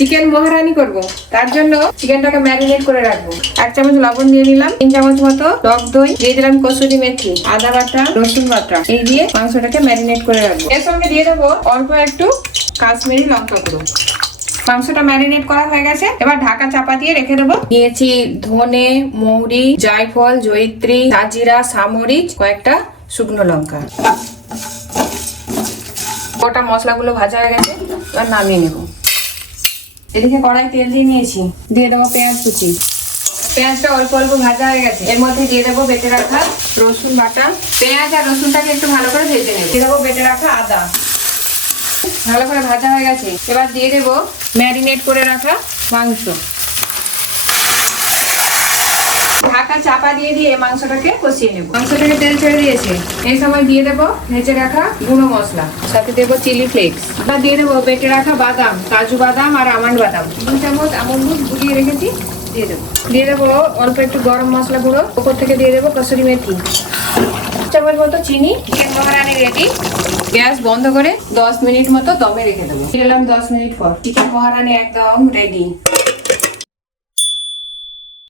Chicken মহারানি করব, তার জন্য চিকেনটাকে ম্যারিনেট করে রাখবো। 1 চামচ লবণ দিয়ে দিলাম, 3 চামচ মতো টক দই দিয়ে দিলাম, কসুরি মেথি, আদা বাটা, রসুন বাটা, এই দিয়ে মাংসটাকে ম্যারিনেট করে রাখবো। এর সঙ্গে দিয়ে দেবো অল্প একটু কাশ্মীরি লঙ্কা গুঁড়ো। মাংসটা ম্যারিনেট করা হয়ে গেছে, এবার ঢাকা চাপা দিয়ে রেখে দেবো। নিয়েছি ধনে, মৌরি, জায়ফল, জয়িত্রী, সাজিরা, সামরিচ, কয়েকটা শুকনো লঙ্কা। গোটা মশলাগুলো ভাজা হয়ে গেছে, এবার নামিয়ে নেব। এদিকে কড়াই তেল দিয়ে নিয়েছি, দিয়ে দেবো পেঁয়াজ কুচি। পেঁয়াজটা অল্প অল্প ভাজা হয়ে গেছে, এর মধ্যে দিয়ে দেবো বেটে রাখা রসুন বাটা। পেঁয়াজ আর রসুনটাকে একটু ভালো করে ভেজে নেব। দিয়ে দেবো বেটে রাখা আদা। ভালো করে ভাজা হয়ে গেছে, এবার দিয়ে দেবো ম্যারিনেট করে রাখা মাংস। ঢাকা চাপা দিয়ে দিয়ে মাংসটাকে কষিয়ে নেব। মাংসটাকে তেল ছেড়ে দিয়েছে, এই সময় দিয়ে দেবো ভেজে রাখা গুঁড়ো মশলা, সাথে দেবো চিলি ফ্লেক্স। এবার দিয়ে দেবো বেটে রাখা বাদাম, কাজু বাদাম আর আমন্ড বাদাম। 2 চামচ আমন্ড দুধ গুলিয়ে রেখেছি, দিয়ে দেবো। দিয়ে দেবো অল্প একটু গরম মশলা গুঁড়ো, ওপর থেকে দিয়ে দেবো কসুরি মেথি। 1 চামচ মতো চিনি। Chicken মহারানি ready. গ্যাস বন্ধ করে 10 মিনিট মতো দমে রেখে দেবো। দিলাম 10 মিনিট পর, চিকেন মহারানি একদম রেডি।